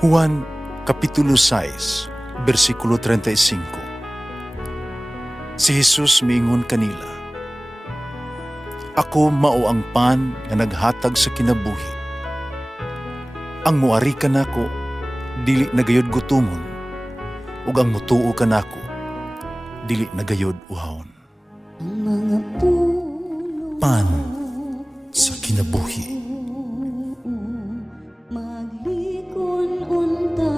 Juan Kapitulo 6, versikulo 35. Si Jesus miingon kanila, "Ako mao ang pan nga naghatag sa kinabuhi. Ang muari kanako dili nagayod gutomon, ug ang mutuo kanako dili nagayod uhawon." Ang mga puno Pan sa kinabuhi. maglikon unta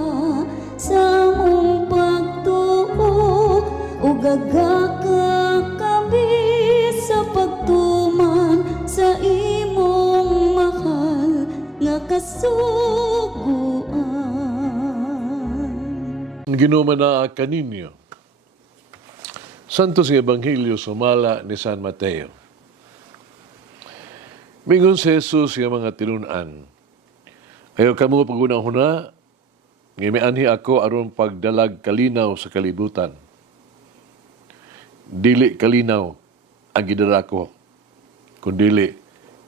sa mong pagtuo ug gagaka kami sa pagtuman sa imong mahal nga kasuguan. Ginuma na kaninyo. Santos nga Ebanghelyo sumala ni San Mateo. Mingon si Jesus nga mga tinunan. Ayaw kamo pagunang-huna, nga mianhi ako aron pagdalag kalinaw sa kalibutan. Dili kalinaw ang gidala ko, kundili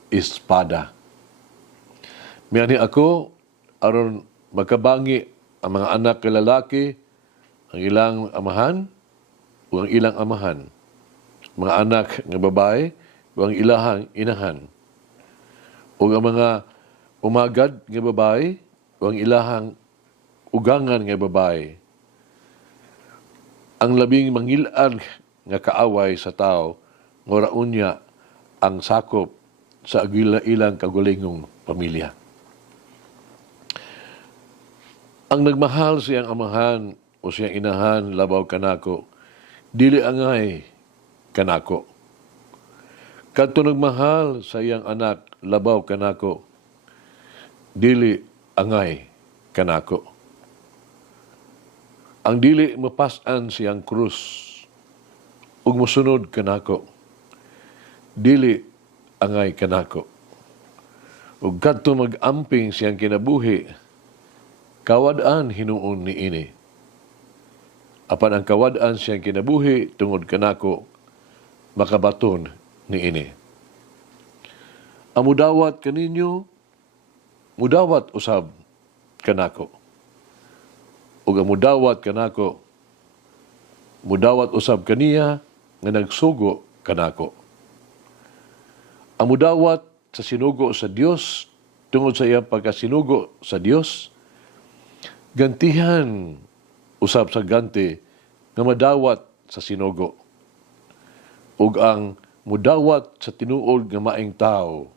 espada. Mianhi ako aron magkabangi ang mga anak ka lalaki, ang ilang amahan, o ang ilang amahan, mga anak nga babae, o ang ilahang inahan, o ang mga umagad nga babae, o ang ilahang ugangan nga babae. Ang labing mangilan nga kaaway sa tao, ngoraon niya ang sakop sa ilang kagulingong pamilya. Ang nagmahal siyang amahan o siyang inahan labaw kanako, dili angay kanako. Kadto nagmahal sa iyang anak labaw kanako, dili angay kanako. Ang dili mapas-an siyang krus ug mosunod kanako, dili angay kanako. Ug kadto mag-amping siyang kinabuhi, kawad-an hinuon ni ini. Apan ang kawad-an siyang kinabuhi tungod kanako, makabaton ni ini. Ang mudawat kaninyo, mudawat usab kanako. Ug ang mudawat kanako, mudawat usab kaniya nga nagsugo kanako. Ang mudawat sa sinugo sa Dios tungod sa iyang pagkasinugo sa Dios, gantihan usab sa ganti nga madawat sa sinugo. Ug ang mudawat sa tinuod nga maing tao,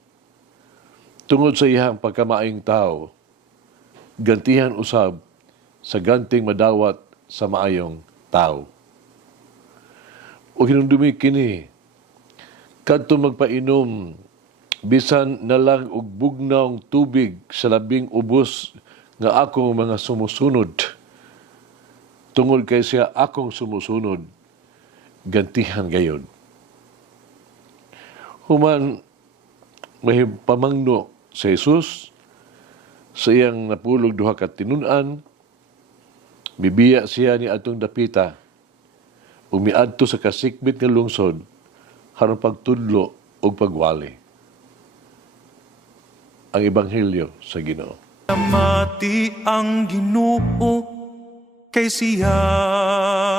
tungod sa iyang pagkamaing tao, gantihan usab sa ganting madawat sa maayong tao. O hinundumi kini, kadto magpainom, bisan na lang og bugnawng tubig sa labing ubos nga akong mga sumusunod. Tungod kay siya akong sumusunod, gantihan gayon. Human mahipamangno sa Jesus, sa iyang napulog duha ka tinunan, bibiya siya ni atong dapita, umiadto sa kasikbit nga lungsod, harang pagtudlo o pagwali. Ang Ebanghelyo sa Ginoo. Mati ang Ginoo, kay siya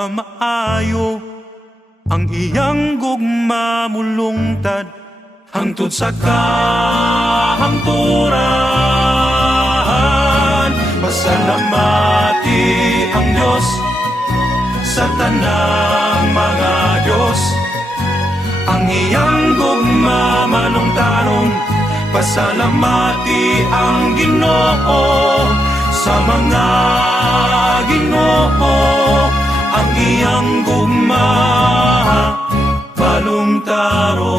maayo, ang iyang gugma mulungtad, hangtod sa kahangturan. Pasalamati ang Diyos sa tanang mga Diyos, ang iyang gugma malungtaron. Pasalamati ang Ginoo sa mga Ginoo, ang iyang gugma balungtaron.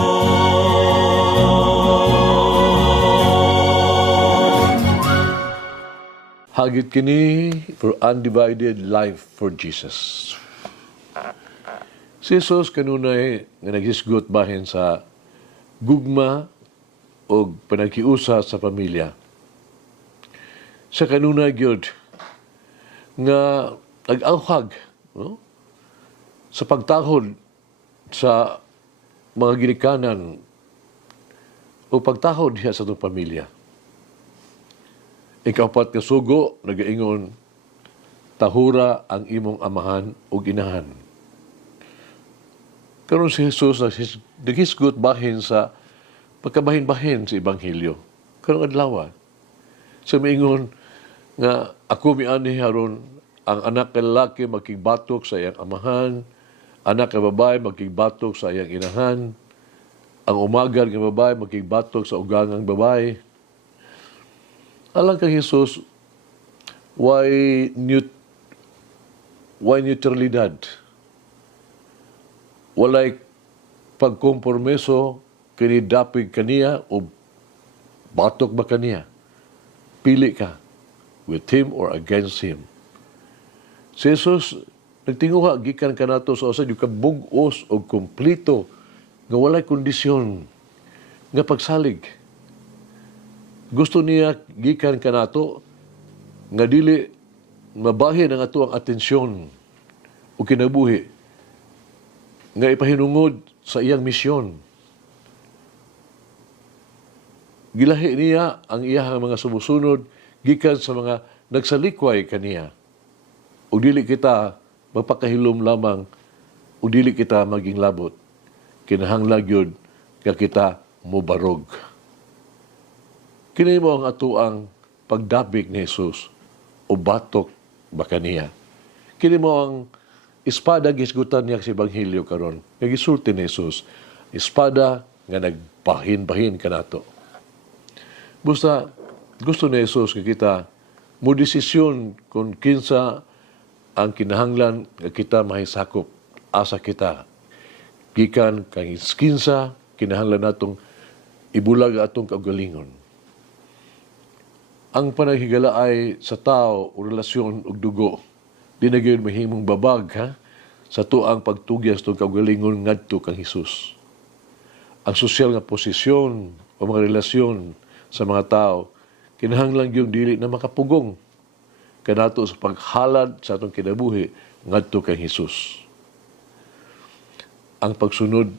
Hagit kini for undivided life for Jesus. Si Jesus kanunay nga naghisgot bahin sa gugma o panagkiusa sa pamilya. Sa kanunay gyud nga nag-awhag, no? Sa pagtahod sa mga ginikanan o pagtahod niya sa itong pamilya. Ikapat nga sugo, nagaingon, tahura ang imong amahan o inahan. Karon si Jesus naghisgot bahin sa pagkabahin-bahin sa Ebanghelyo. Karong adlaw. Sa miingon nga ako miani haron ang anak ka lalaki magkigbatok sa iyang amahan, anak ka babae magkigbatok sa iyang inahan, ang umagar nga babae magkigbatok sa ugangang babae. Alang kang Jesus, why neutralidad? Walay pagkompormeso kini dapig kaniya o batok ba kaniya? Pili ka, with him or against him. Si Jesus, nagtinguha, gikan ka nato sa usa, yung kabugos o kumplito nga walay kondisyon nga pagsalig. Gusto niya, gikan ka nato, nga dili mabahin ang ato ang atensyon o kinabuhi nga ipahinungod sa iyang misyon. Gilahi niya ang iyang mga sumusunod gikan sa mga nagsalikway kaniya. O dili kita magpakahilom lamang o dili kita maging labot. Kinahanglan yun nga kita mubarog. Kini mo ang ato ang pagdabig ni Jesus o batok ba kaniya. Kini mo ang espada gisgutan niya sa Ebanghelyo karon. Nagisulti ni Jesus, espada nga nagbahin-bahin kanato. Basta gusto ni Jesus nga kita mo desisyon kung kinsa ang kinahanglan nga kita mahisakop asa kita. Gikan kang kinsa kinahanglan natong ibulag atong kaugalingon. Ang panaghigala ay sa tao o relasyon o dugo. Di na gayon mahimong babag sa tuang pagtugyas itong kaugalingon ngadto kang Jesus. Ang sosyal nga posisyon o mga relasyon sa mga tao, kinahanglan yung dili na makapugong kanato sa paghalad sa atong kinabuhi ngadto kang Jesus. Ang pagsunod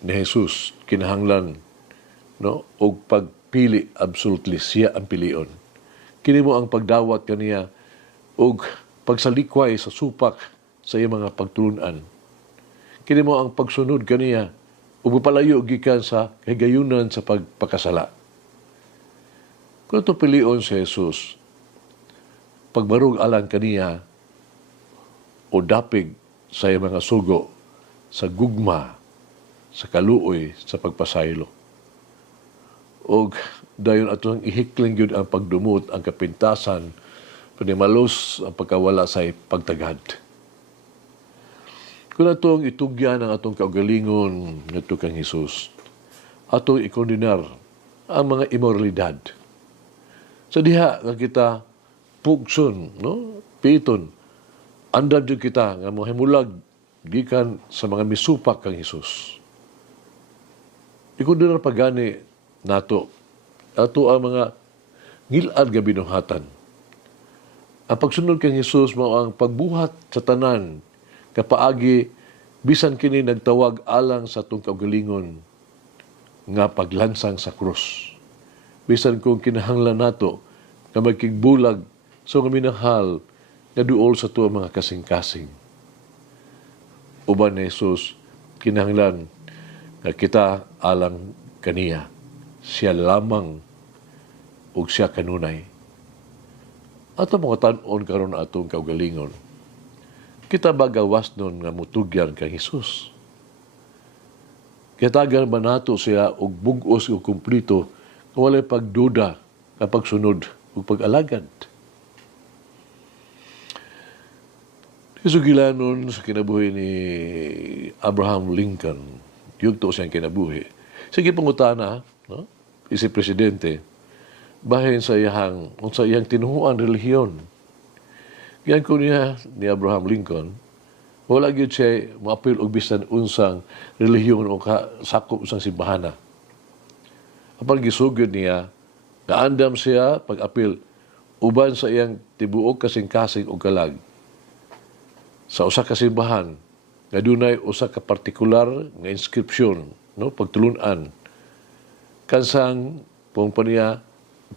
ni Jesus kinahanglan og pagpili absolutely siya ang pilion. Kini mo ang pagdawat kaniya og pagsalikway sa supak sa iyang mga pagtulunan. Kini mo ang pagsunod kaniya ug palayo gikan sa higayunan sa pagpakasala. Kung ito pilion si Jesus, pagbarog alang kaniya o dapig sa iyang mga sugo, sa gugma, sa kaluoy, sa pagpasaylo. O dayon atong ihikling yun ang pagdumot, ang kapintasan, panimalos ang pagkawala sa pagtagad. Kung atong itugyan ang atong kaugalingon nito kang Jesus, atong ikondinar ang mga immoralidad. Sa diha nga kita pugson, piton, andad yun kita nga mahimulag gikan sa mga misupak kang Jesus. Ikondinar pagani nato, ato ang mga ngilad nga binuhatan. Ang pagsunod kang Jesus mao ang pagbuhat sa tanan kapaagi bisan kini nagtawag alang sa atong kaugalingon nga paglansang sa krus. Bisan kung kinahanglan nato nga magkigbulag sa nga minahal nga duol sa tuwa mga kasing-kasing. Uban ni Jesus, kinahanglan nga kita alang kaniya. Siya lamang o siya kanunay. At ang mga tanon karon atong kaugalingon, kita ba gawas nun nga mutugyan kang Jesus? Kitagan ba nato siya og bugos o kumplito kung walay pagduda na pagsunod o pag-alagad? Isugilanon sa kinabuhi ni Abraham Lincoln, yugto siyang kinabuhi. Sige pangutana, isi presidente, bahin sa iyang tinuhuan relihiyon. Yan ko niya ni Abraham Lincoln, wala gyud siya maapil og bisan unsang relihiyon o sakop usang simbahana. Apal gisugod niya, naandam siya pag-apil uban sa iyang tibuok kasing-kasing og kalag. Sa usa ka simbahan, nga dunay usa ka partikular nga inskripsyon, pagtulunan, kansang pong paniya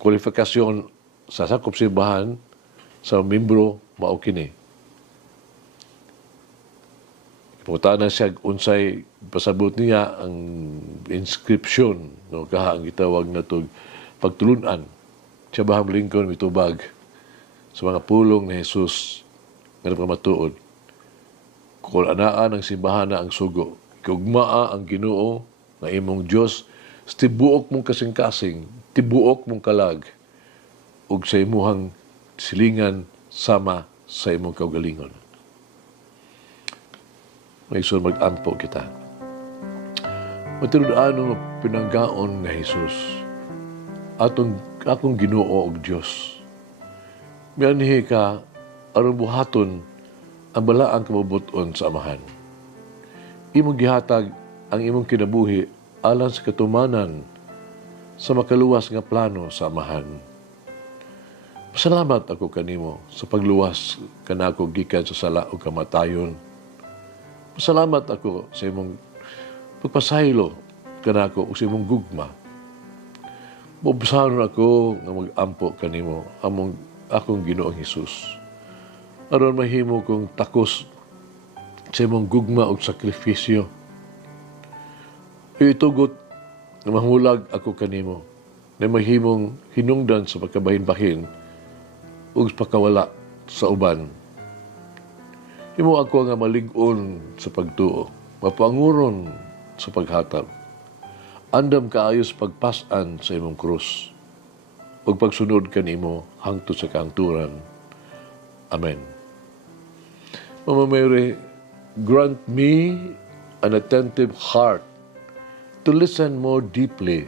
kwalifikasyon sa sakop simbahan sa membro mao kini. Putana siya unsay pasabot niya ang inscription no kaha ang gitawag na tog pagtulunan. Siya bahang lingkon mitubag sa mga pulong ni Jesus nga nagpamatuod. Kung anaan ang simbahan ang sugo, kugmaa ang Ginoo nga imong Dios, tibuok mong kasing-kasing, tibuok mong kalag, ug sa imuhang silingan sama sa imong kaugalingon. May isun mag-ampo kita. Matinud-ano pinanggaon nga Jesus, akong Ginoo og Dios. Mianhi ka aron buhaton ang balaang kamabuton sa amahan. Imong gihatag ang imong kinabuhi alang sa katumanan sa makaluwas nga plano sa amahan. Pasalamat ako kanimo sa pagluwas kanako gikan sa sala ug kamatayon. Pasalamat ako sa imong pagpasaylo kanako ug sa imong gugma. Mobsanon ako nga mag-ampo kanimo akong Ginoong Hesus. Aron mahimo kong takos sa imong gugma ug sakripisyo. Itugot na mahulag ako kanimo na mahimong hinungdan sa pagkabahin-bahin ug pagkawala sa uban. Himo ako nga malig-on sa pagtuo, mapanguron sa paghatag. Andam kaayo sa pagpasan sa imong krus ug pagsunod kanimo hangtod sa kaangturan. Amen. Mama Mary, grant me an attentive heart to listen more deeply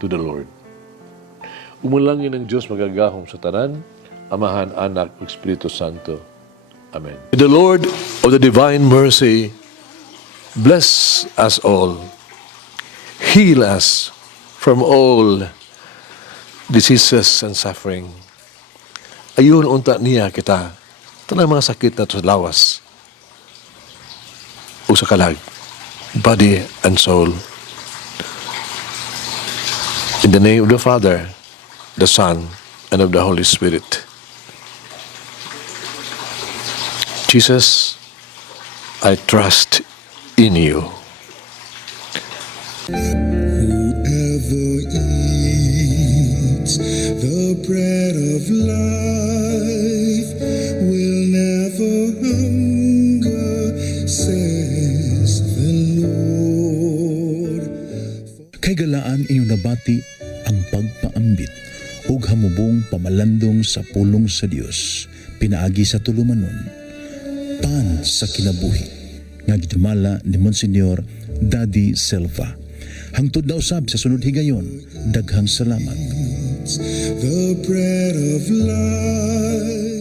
to the Lord. Umulangin ng Diyos magagahom sa tanan, Amahan, Anak, ug Espiritu Santo. Amen. The Lord of the divine mercy bless us all. Heal us from all diseases and suffering. Ayun unta niya kita. Tanang mga sakit na sa lawas o sa kalag, body and soul. In the name of the Father, the Son, and of the Holy Spirit. Jesus, I trust in you. Whoever eats the bread of life will never hunger, says the Lord. Kay galaan inyong nabati ang pagpaambit ug hamubong pamalandong sa pulong sa Dios pinaagi sa tulumanon. Pan sa kinabuhi nga gidumala ni Monsignor Daddy Silva. Hangtod na usab sa sunod higayon, daghang salamat. The bread of life